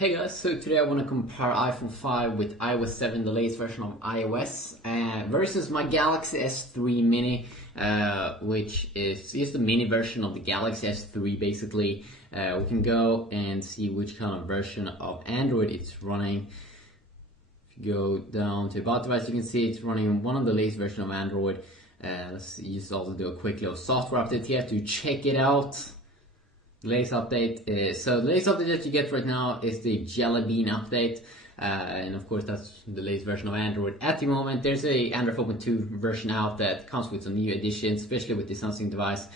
Hey guys, so today I want to compare iPhone 5 with iOS 7, the latest version of iOS, versus my Galaxy S3 Mini, which is just the mini version of the Galaxy S3 basically. We can go and see which kind of version of Android it's running. If you go down to About Device, you can see it's running one of the latest version of Android. Let's just also do a quick little software update here to check it out. The latest update, so the latest update that you get right now is the Jelly Bean update, and of course that's the latest version of Android. At the moment there's a Android 4.2 version out that comes with some new additions, especially with the sensing device,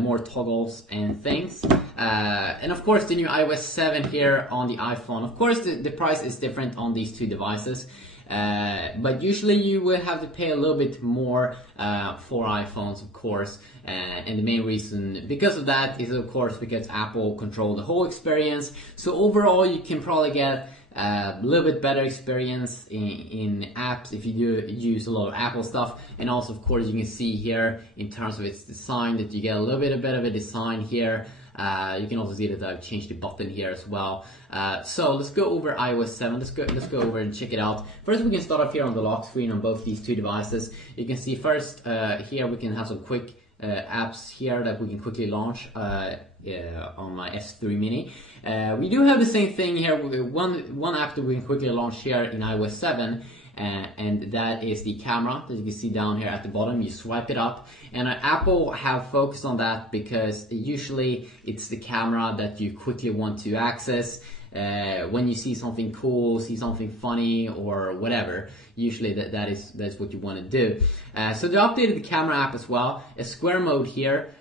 more toggles and things, and of course the new iOS 7 here on the iPhone. Of course the price is different on these two devices. But usually you will have to pay a little bit more for iPhones, of course, and the main reason because of that is of course because Apple control the whole experience. So overall you can probably get a little bit better experience in apps if you do use a lot of Apple stuff, and also of course you can see here in terms of its design that you get a little bit better of a design here. You can also see that I've changed the button here as well. So let's go over iOS 7. Let's go over and check it out. First, we can start off here on the lock screen on both these two devices. You can see first here we can have some quick apps here that we can quickly launch on my S3 Mini. We do have the same thing here. One app that we can quickly launch here in iOS 7. And that is the camera that you can see down here at the bottom. You swipe it up, and Apple have focused on that because usually it's the camera that you quickly want to access when you see something cool, see something funny or whatever. Usually that's what you want to do. So they updated the camera app as well. A square mode here,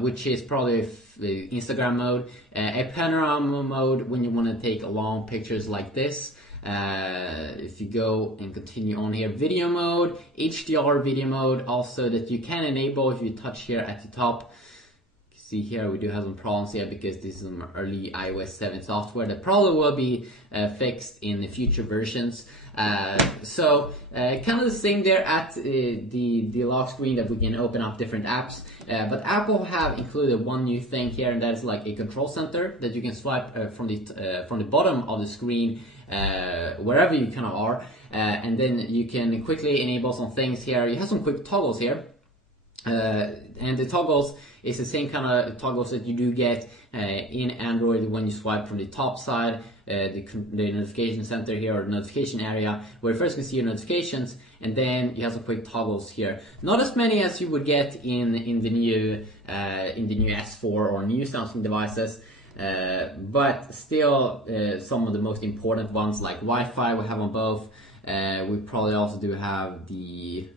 which is probably the Instagram mode. A panorama mode when you want to take long pictures like this. If you go and continue on here, video mode, HDR video mode, also that you can enable if you touch here at the top. You can see here we do have some problems here because this is some early iOS 7 software that probably will be fixed in the future versions. So kind of the same there at the lock screen, that we can open up different apps, but Apple have included one new thing here, and that is like a control center that you can swipe from the bottom of the screen wherever you kind of are, and then you can quickly enable some things here. You have some quick toggles here, and the toggles is the same kind of toggles that you do get in Android when you swipe from the top side, the notification center here, or the notification area, where you first can see your notifications, and then you have some quick toggles here. Not as many as you would get in the new S4 or new Samsung devices. But still some of the most important ones, like Wi-Fi we have on both. We probably also do have the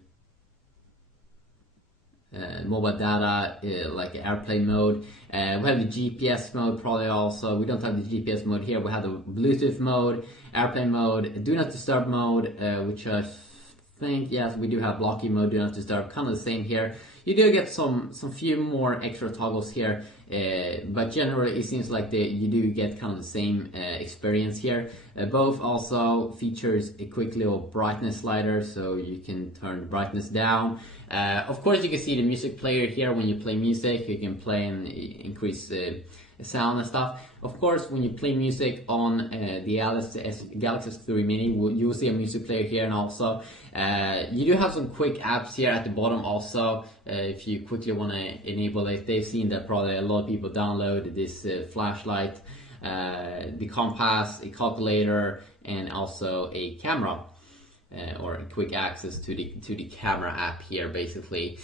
mobile data, like airplane mode. We have the GPS mode probably also. We don't have the GPS mode here. We have the Bluetooth mode, airplane mode, do not disturb mode, which I think, yes, we do have blocking mode, do not disturb, kind of the same here. You do get some few more extra toggles here, but generally it seems like you do get kind of the same experience here. Both also features a quick little brightness slider, so you can turn the brightness down. Of course you can see the music player here. When you play music you can play and increase sound and stuff. Of course when you play music on the Galaxy S3 Mini, you will see a music player here, and also you do have some quick apps here at the bottom also. If you quickly want to enable it, they've seen that probably a lot of people download this flashlight, the compass, a calculator, and also a camera. Or quick access to the camera app here basically.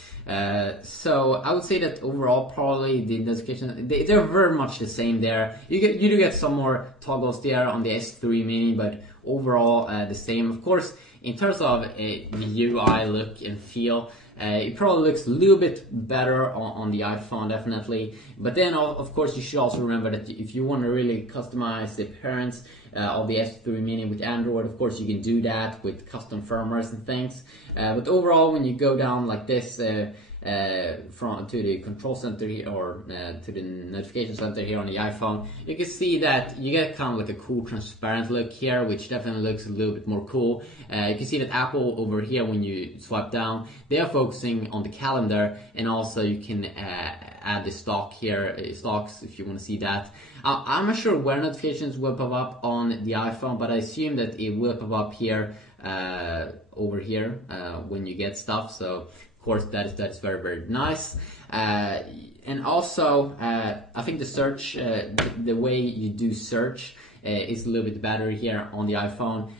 So I would say that overall probably the notification, they're very much the same there. You do get some more toggles there on the S3 Mini, but overall the same. Of course in terms of the UI look and feel, it probably looks a little bit better on the iPhone, definitely. But then, of course, you should also remember that if you want to really customize the appearance of the S3 Mini with Android, of course, you can do that with custom firmwares and things. But overall, when you go down like this, from to the control center here, or to the notification center here on the iPhone, you can see that you get kind of like a cool transparent look here, which definitely looks a little bit more cool. You can see that Apple over here, when you swipe down, they are focusing on the calendar, and also you can add the stocks if you want to see that. I'm not sure where notifications will pop up on the iPhone, but I assume that it will pop up here, over here, when you get stuff. So of course that is very, very nice. And also I think the search, the way you do search is a little bit better here on the iPhone.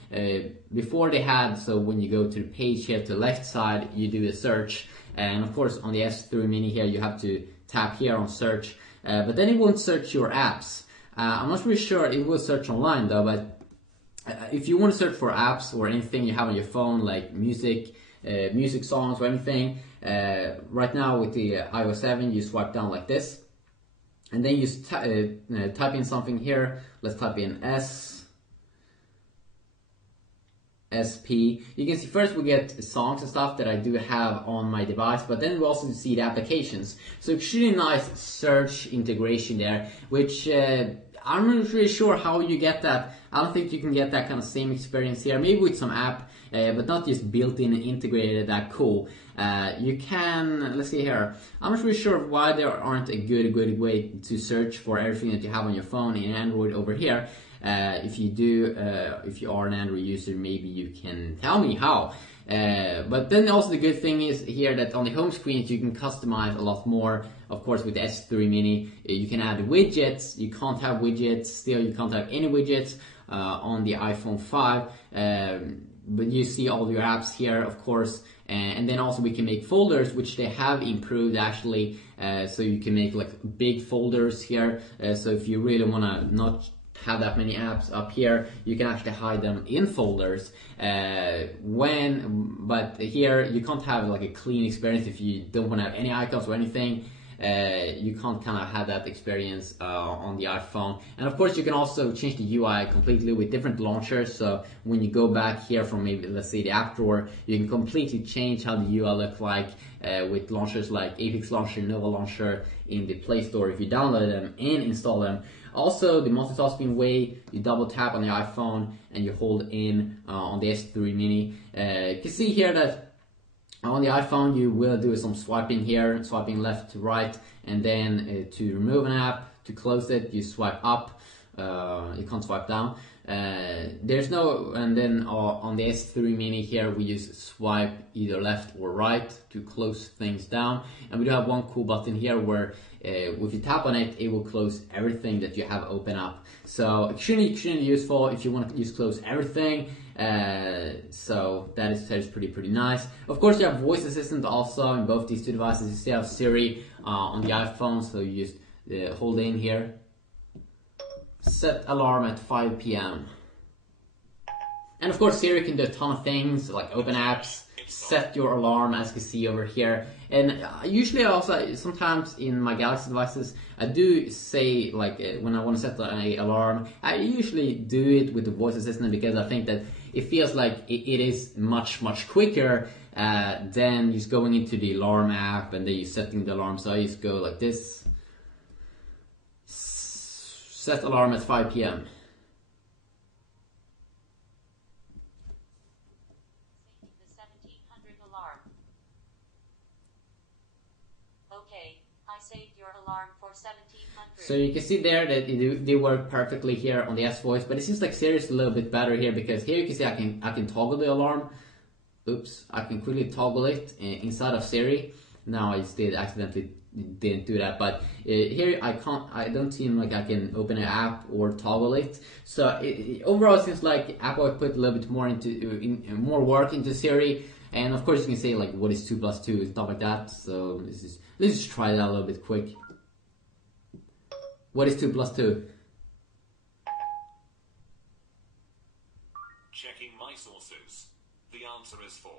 Before they had, so when you go to the page here to the left side, you do a search, and of course on the S3 Mini here you have to tap here on search, but then it won't search your apps. I'm not really sure it will search online though, but if you want to search for apps or anything you have on your phone, like music songs or anything, right now with the iOS 7 you swipe down like this, and then you type in something here. Let's type in SP. You can see first we get songs and stuff that I do have on my device, but then we also see the applications. So extremely nice search integration there, which I'm not really sure how you get that. I don't think you can get that kind of same experience here. Maybe with some app, but not just built-in and integrated that cool. You can, let's see here. I'm not really sure why there aren't a good way to search for everything that you have on your phone in Android over here. If you are an Android user, maybe you can tell me how. But then also the good thing is here that on the home screen you can customize a lot more. Of course, with the S3 Mini, you can add widgets. You can't have widgets. Still, you can't have any widgets on the iPhone 5. But you see all your apps here, of course. And then also we can make folders, which they have improved actually. So you can make like big folders here. So if you really want to not have that many apps up here, you can actually hide them in folders. But here you can't have like a clean experience if you don't want to have any icons or anything. You can't kind of have that experience on the iPhone. And of course you can also change the UI completely with different launchers. So when you go back here from maybe, let's say, the app drawer, you can completely change how the UI looks like with launchers like Apex Launcher, Nova Launcher in the Play Store if you download them and install them. Also, the multitasking way, you double tap on the iPhone and you hold in on the S3 Mini. You can see here that on the iPhone you will do some swiping here, swiping left to right, and then to remove an app, to close it, you swipe up. You can't swipe down. There's no, and then on the S3 Mini here we use swipe either left or right to close things down. And we do have one cool button here where if you tap on it, it will close everything that you have open up. So extremely useful if you want to use close everything. So that is pretty nice. Of course, you have voice assistant also in both these two devices. You still have Siri on the iPhone, so you just hold in here. Set alarm at 5 p.m. And of course Siri can do a ton of things like open apps, set your alarm, as you can see over here. And usually also sometimes in my Galaxy devices I do say like when I want to set an alarm, I usually do it with the voice assistant because I think that it feels like it is much quicker than just going into the alarm app and then you setting the alarm. So I just go like this. Set alarm at 5 p.m. The 1700 alarm. Okay, I saved your alarm for 1700. So you can see there that they work perfectly here on the S voice, but it seems like Siri is a little bit better here because here you can see I can toggle the alarm. Oops, I can quickly toggle it inside of Siri. Now I just accidentally didn't do that, but here I don't seem like I can open an app or toggle it. So overall it seems like Apple put a little bit more more work into Siri, and of course you can say like what is 2 plus 2 and stuff like that. So let's just try that a little bit quick. What is 2 plus 2? Checking my sources. The answer is 4.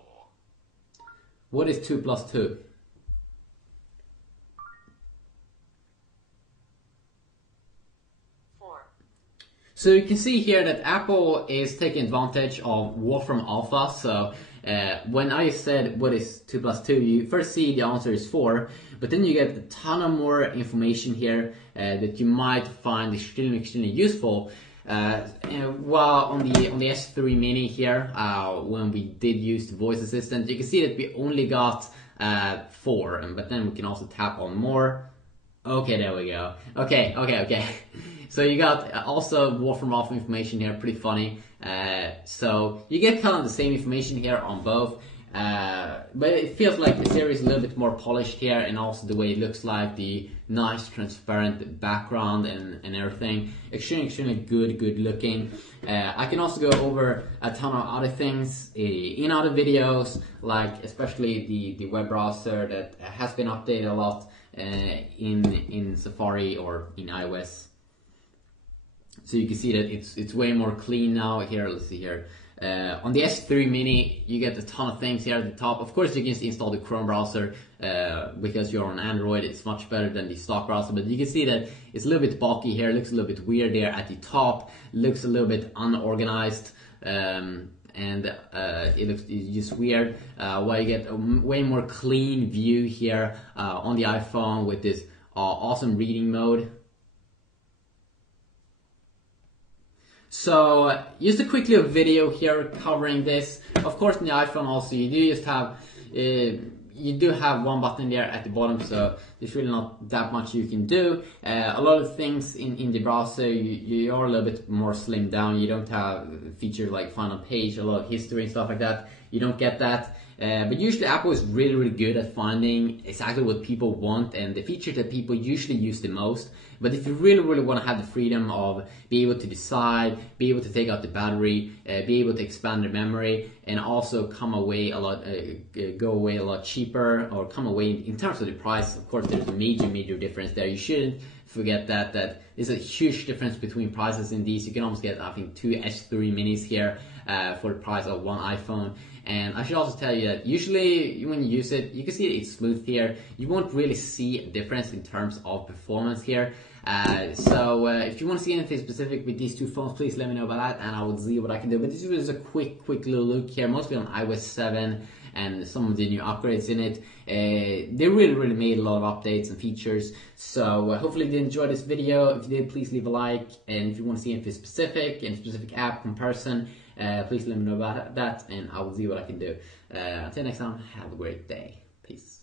What is 2 plus 2? 4. So you can see here that Apple is taking advantage of Wolfram Alpha. So When I said what is 2 plus 2, you first see the answer is 4, but then you get a ton of more information here that you might find extremely useful. While on the S3 Mini here, when we did use the voice assistant, you can see that we only got 4, but then we can also tap on more. Okay, there we go. Okay. So you got also more from off information here, pretty funny. So you get kind of the same information here on both. But it feels like the series is a little bit more polished here, and also the way it looks like, the nice transparent background and everything. Extremely good looking. I can also go over a ton of other things in other videos, like especially the web browser that has been updated a lot in Safari or in iOS. So you can see that it's way more clean now. Here, let's see here. On the S3 Mini, you get a ton of things here at the top. Of course, you can just install the Chrome browser because you're on Android. It's much better than the stock browser, but you can see that it's a little bit bulky here. It looks a little bit weird there at the top. Looks a little bit unorganized, and it's just weird. While you get a way more clean view here on the iPhone with this awesome reading mode. So just a quick little video here covering this. Of course, in the iPhone also you do have one button there at the bottom, so there's really not that much you can do. A lot of things in the browser you are a little bit more slimmed down. You don't have features like Final Page, a lot of history and stuff like that. You don't get that. But usually Apple is really good at finding exactly what people want and the features that people usually use the most. But if you really want to have the freedom of be able to decide, be able to take out the battery, be able to expand the memory, and also come away a lot, go away a lot cheaper, or come away in terms of the price. Of course, there's a major difference there. You shouldn't forget that there's a huge difference between prices in these. You can almost get, I think, 2 S3 Minis here for the price of one iPhone. And I should also tell you that usually when you use it, you can see it's smooth here. You won't really see a difference in terms of performance here. So if you want to see anything specific with these two phones, please let me know about that, and I will see what I can do. But this was a quick little look here, mostly on iOS 7 and some of the new upgrades in it. They really made a lot of updates and features. So hopefully you did enjoy this video. If you did, please leave a like. And if you want to see anything specific app comparison, please let me know about that, and I will see what I can do. Until next time, have a great day. Peace.